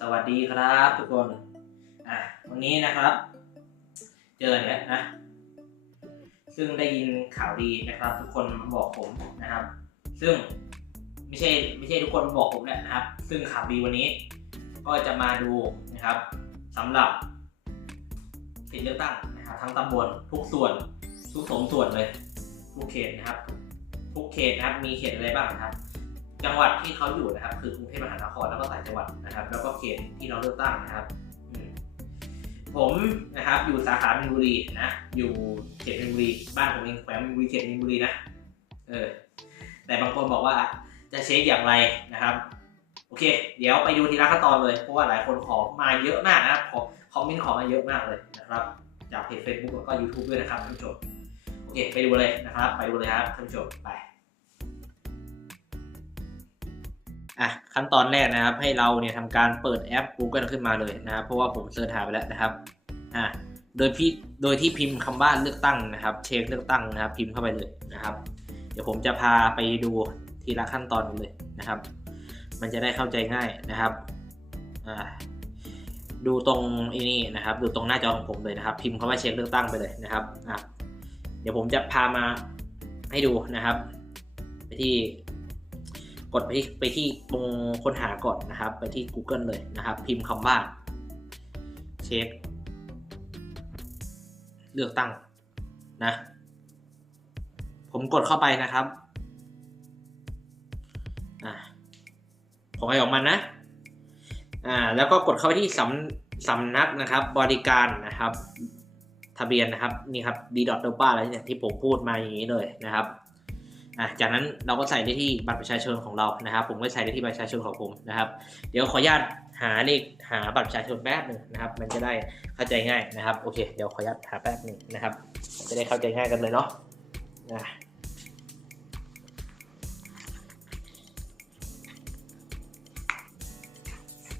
สวัสดีครับทุกคนอะวันนี้นะครับ เจอเนี่ยนะ ซึ่งได้ยินข่าวดีนะครับ ทุกคนมาบอกผมนะครับ ซึ่งไม่ใช่ไม่ใช่ทุกคนบอกผมแหละนะครับ ซึ่งข่าวดีวันนี้ ก็จะมาดูนะครับสำหรับสิทธิเลือกตั้งนะครับทั้งตำบลทุกส่วนทุกสมส่วนเลยทุกเขตนะครับ ทุกเขตนะครับมีเขตอะไรบ้างครับ จังหวัดที่เขาอยู่นะครับ คือกรุงเทพมหานครแล้วก็ต่างจังหวัดนะครับ แล้วก็เขตที่เราเลือกตั้งนะครับผมนะครับอยู่สาขามินบุรีนะอยู่เขตมินบุรีบ้านผมเองแขวงมินบุรีเขตมินบุรีนะเออแต่บางคนบอกว่าจะเช็คอย่างไรนะครับ โอเค เดี๋ยวไปดูทีละขั้นตอนเลย เพราะว่าหลายคนขอมาเยอะมากนะครับขอคอมเมนต์ขอมาเยอะมากเลยนะครับ จากเพจ Facebook แล้วก็ YouTube ด้วยนะครับท่านผู้ชมโอเค ไปดูเลยนะครับ ไปดูเลยครับท่านผู้ชมไป อะขั้นตอนแรกนะครับ ให้เราเนี่ยทำการเปิดแอป Google ขึ้นมาเลยนะครับเพราะว่าผมเสิร์ชหาไปแล้วนะครับอะโดยพี่โดยที่พิมพ์คำว่าเลือกตั้งนะครับ เช็คเลือกตั้งนะครับ พิมพ์เข้าไปเลยนะครับ เดี๋ยวผมจะพาไปดูทีละขั้นตอนเลยนะครับ มันจะได้เข้าใจง่ายนะครับอ่าดูตรงอ้นี่นะครับ ดูตรงหน้าจอของผมเลยนะครับ พิมพ์คำว่าเช็คเลือกตั้งไปเลยนะครับอะเดี๋ยวผมจะพามาให้ดูนะครับ ไปที่ ดไปที่ไปที่ตรงค้นหาก่อนนะครับ ไปที่ Google เลยนะครับ พิมพ์คำว่าเช็คเลือกตั้งนะ ผมกดเข้าไปนะครับอ่าของไอออกมานะอ่าแล้วก็กดเข้าไปที่สำสำนักนะครับ บริการนะครับ ทะเบียนนะครับนี่ครับ d d o t d o p a อะไรเนี่ยที่ผมพูดมาอย่างนี้เลยนะครับ อะจากนั้นเราก็ใส่ได้ที่บัตรประชาชนของเรานะครับ ผมก็ใส่ได้ที่บัตรประชาชนของผมนะครับ เดี๋ยวขออนุญาตหาเลขหาบัตรประชาชนแป๊บหนึ่งนะครับ มันจะได้เข้าใจง่ายนะครับโอเค เดี๋ยวขออนุญาตหาแป๊บหนึ่งนะครับ จะได้เข้าใจง่ายกันเลยเนาะนะ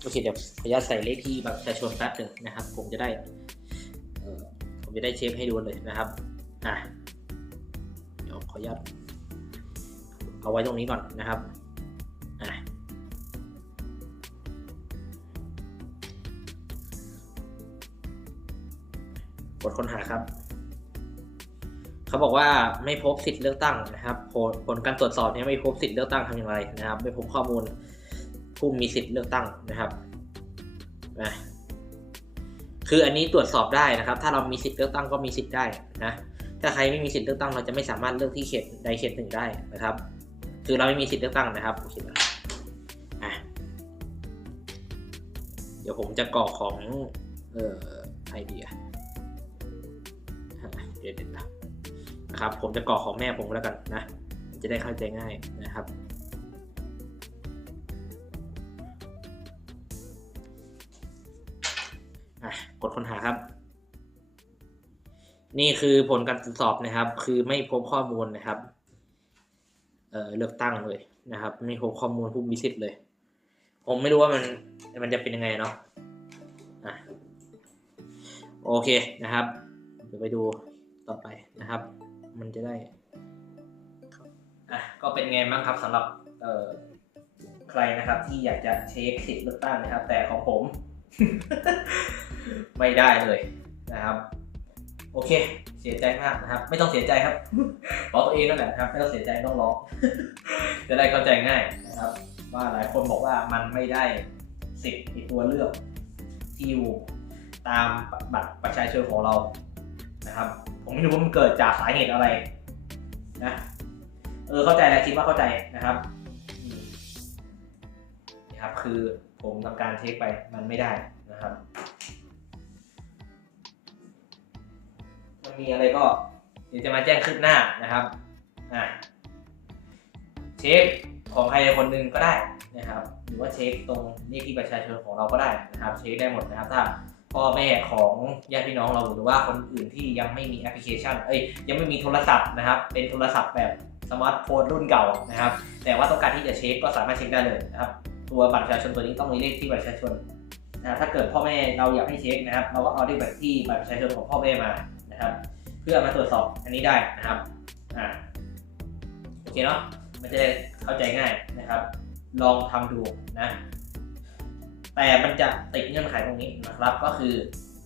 โอเคเดี๋ยวขออนุญาตใส่เลขที่บัตรประชาชนแป๊บหนึ่งนะครับ ผมจะได้ผมจะได้เช็คให้ดูเลยนะครับอะเดี๋ยวขออนุญาต เอาไว้ตรงนี้ก่อนนะครับกดค้นหาครับ เขาบอกว่าไม่พบสิทธิ์เลือกตั้งนะครับผลผลการตรวจสอบเนี่ยไม่พบสิทธิ์เลือกตั้งทำอย่างไรนะครับ ไม่พบข้อมูลผู้มีสิทธิ์เลือกตั้งนะครับนะคืออันนี้ตรวจสอบได้นะครับ ถ้าเรามีสิทธิ์เลือกตั้งก็มีสิทธิ์ได้นะ ถ้าใครไม่มีสิทธิ์เลือกตั้งเราจะไม่สามารถเลือกที่เขตใดเขตหนึ่งได้นะครับ คือเราไม่มีสิทธิ์เลือกตั้งนะครับโอเคนะอะเดี๋ยวผมจะกรอกของเอ่อไอเดียเดี๋ยวเดี๋ยวนะครับ ผมจะกรอกของแม่ผมแล้วกันนะ จะได้เข้าใจง่ายนะครับอะกดค้นหาครับ นี่คือผลการตรวจสอบนะครับ คือไม่พบข้อมูลนะครับ เลือกตั้งเลยนะครับม่พบข้อมูลผู้มีสิทธิ์เลย ผมไม่รู้ว่ามันมันจะเป็นยังไงเนาะะโอเคนะครับ เดี๋ยวไปดูต่อไปนะครับ มันจะได้อะก็เป็นไงบ้างครับสำหรับเอ่อใครนะครับที่อยากจะเช็คสิทธิ์เลือกตั้งนะครับ แต่ของผม ไม่ได้เลยนะครับ โอเค เสียใจมากนะครับ ไม่ต้องเสียใจครับบอกตัวเองนั่นแหละครับ ไม่ต้องเสียใจต้องร้อง จะได้เข้าใจง่ายนะครับ ว่าหลายคนบอกว่ามันไม่ได้สิทธิ์ในตัวเลือกที่อยู่ตามบัตรประชาชนของเรานะครับ ผมไม่รู้ว่ามันเกิดจากสาเหตุอะไรนะเออเข้าใจแล้วคิดว่าเข้าใจนะครับนี่ครับ คือผมทำการเช็คไปมันไม่ได้นะครับ มีอะไรก็เดี๋ยวจะมาแจ้งคืบหน้านะครับอะเช็คของใครคนหนึ่งก็ได้นะครับ หรือว่าเช็คตรงเลขที่ประชาชนของเราก็ได้นะครับ เช็คได้หมดนะครับถ้าพ่อแม่ของญาติพี่น้องเราหรือว่าคนอื่นที่ยังไม่มีแอปพลิเคชัน เอ้ยยังไม่มีโทรศัพท์นะครับ เป็นโทรศัพท์แบบสมาร์ทโฟนรุ่นเก่านะครับ แต่ว่าต้องการที่จะเช็คก็สามารถเช็คได้เลยนะครับ ตัวบัตรประชาชนตัวนี้ต้องมีเลขที่บัตรประชาชนนะถ้าเกิดพ่อแม่เราอยากให้เช็คนะครับ เราก็เอาเลขบัตรที่บัตรประชาชนของพ่อแม่มา นะครับ เพื่อมาตรวจสอบอันนี้ได้นะครับอ่าโอเคเนาะมันจะได้เข้าใจง่ายนะครับ ลองทำดูนะแต่มันจะติดเงื่อนไขตรงนี้นะครับ ก็คือ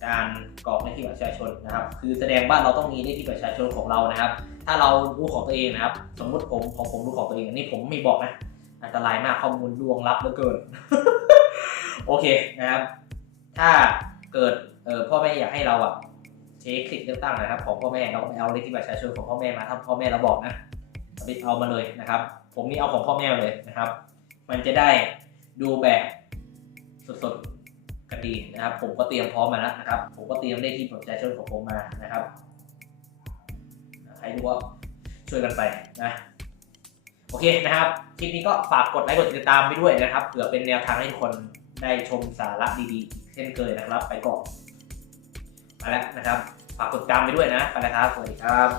การกรอกเลขที่ประชาชนนะครับ คือแสดงว่าเราต้องมีเลขที่ประชาชนของเรานะครับ ถ้าเรารู้ของตัวเองนะครับ สมมุติผมของผมรู้ของตัวเองอันนี้ผมไม่บอกนะอันตรายมากข้อมูลลวงลับเหลือเกิน โอเคนะครับ ถ้าเกิดออพ่อแม่อยากให้เราอะ เช็คสิทธิ์เลือกตั้งนะครับของพ่อแม่เราก็ไม่เอาเลขที่บัตรประชาชนของพ่อแม่มาถ้าพ่อแม่เราบอกนะเอาไปเอามาเลยนะครับ ผมนี่เอาของพ่อแม่มาเลยนะครับ มันจะได้ดูแบบสดๆกันดีนะครับ ผมก็เตรียมพร้อมมาแล้วนะครับ ผมก็เตรียมเลขที่บัตรประชาชนของผมมานะครับใครรู้ก็ช่วยกันไปนะโอเคนะครับคลิปนี้ก็ฝากกดไลค์กดติดตามไปด้วยนะครับเผื่อเป็นแนวทางให้ทุกคนได้ชมสาระดีๆ เช่นเคยนะครับ ไปก่อน มาแล้วนะครับ ฝากกดติดตามไปด้วยนะ ไปแล้วครับ สวัสดีครับ